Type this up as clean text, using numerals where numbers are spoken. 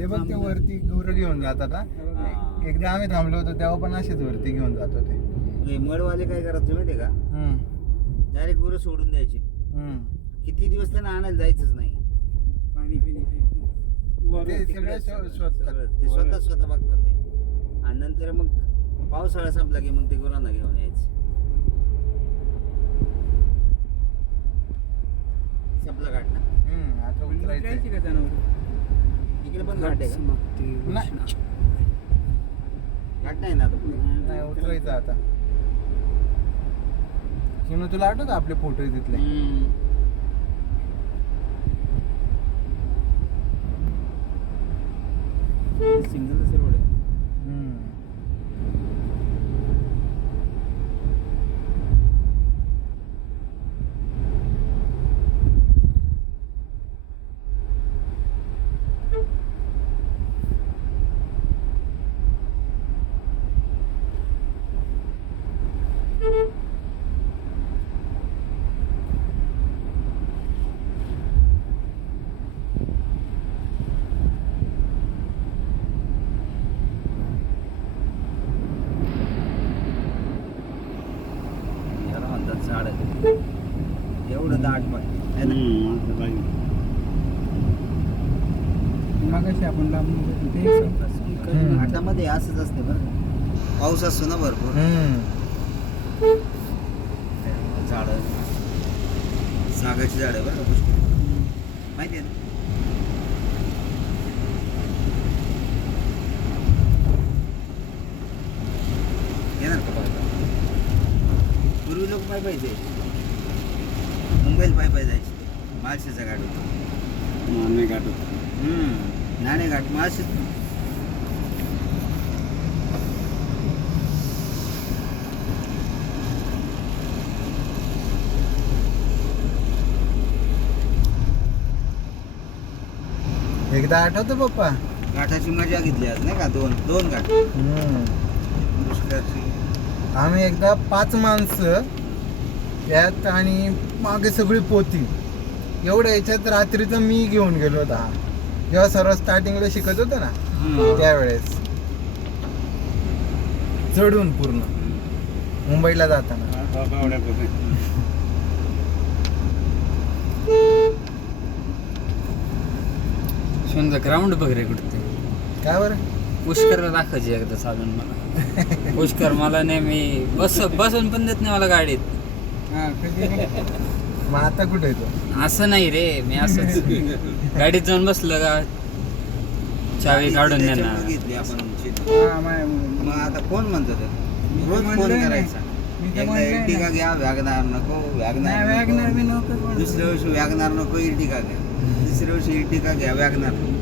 ते बघ ते वरती गुरं घेऊन जातात हा. एकदा आम्ही थांबलो होतो तेव्हा पण असेच वरती घेऊन जात होते. मळवाले काय करायचं माहितीये का, डायरेक्ट गुरं सोडून द्यायचे. किती दिवस त्यांना आणायला जायचंच नाही. पाणी पिणी ते सगळं ते स्वतः बघतात ते. आणि नंतर मग पावसाळा संपला की मग ते गुरांना घेऊन यायचे. संपला घाट ना. आता उतरायचं का जनावर इकडे पण घाट आहे का? नाही घाट नाही ना आता पुढे. नाही उतरायचं आता. शिनू तुला आठवत आपले फोटो तिथले? सिंगल रोड आहे. याला म्हणतात झाड एवढं दाट पण मागाशी आपण लांबून ते घाटामध्ये असंच असते बरं. पाऊस असतो ना भरपूर. झाड सागाची झाड आहे बरं का पुष्कळ. माहिती आहे ना. येणार का पाहिजे? पूर्वी लोक पाय पाहिजे मुंबईला पाय जायचे. माळशेचा घाट होता. नाणे घाट नाणे घाट माळशे. एकदा आठवतो पप्पा घाटाची मजा घेतली आज नाही का. दोन घाट. पुष्कळची. आम्ही एकदा 5 माणसं त्यात आणि मागे सगळी पोती एवढ्या याच्यात रात्रीचं मी घेऊन गेलो होता. जेव्हा सर्व स्टार्टिंगला शिकत होतो ना त्यावेळेस चढून पूर्ण मुंबईला जाताना. समजा ग्राउंड बघ रे कुठे. काय बरं पुष्करला दाखवायची एकदा चालून मला. पुष्कर मला नेहमी बसून पण देत नाही मला गाडीत. मग आता कुठे येतो? असं नाही रे, मी असंच गाडीत जाऊन बसलं का चावी काढून देणार. घेतली आपण. मग आता कोण म्हणतो ते रोज फोन करायचा. एकदा इर्टिगा घ्या, वॅगनार नको, वॅगनार दुसऱ्या वर्षी वॅगनार नको, इर्टिगा घ्या. तिसऱ्या वर्षी इर्टिगा घ्या, वॅगनार नको.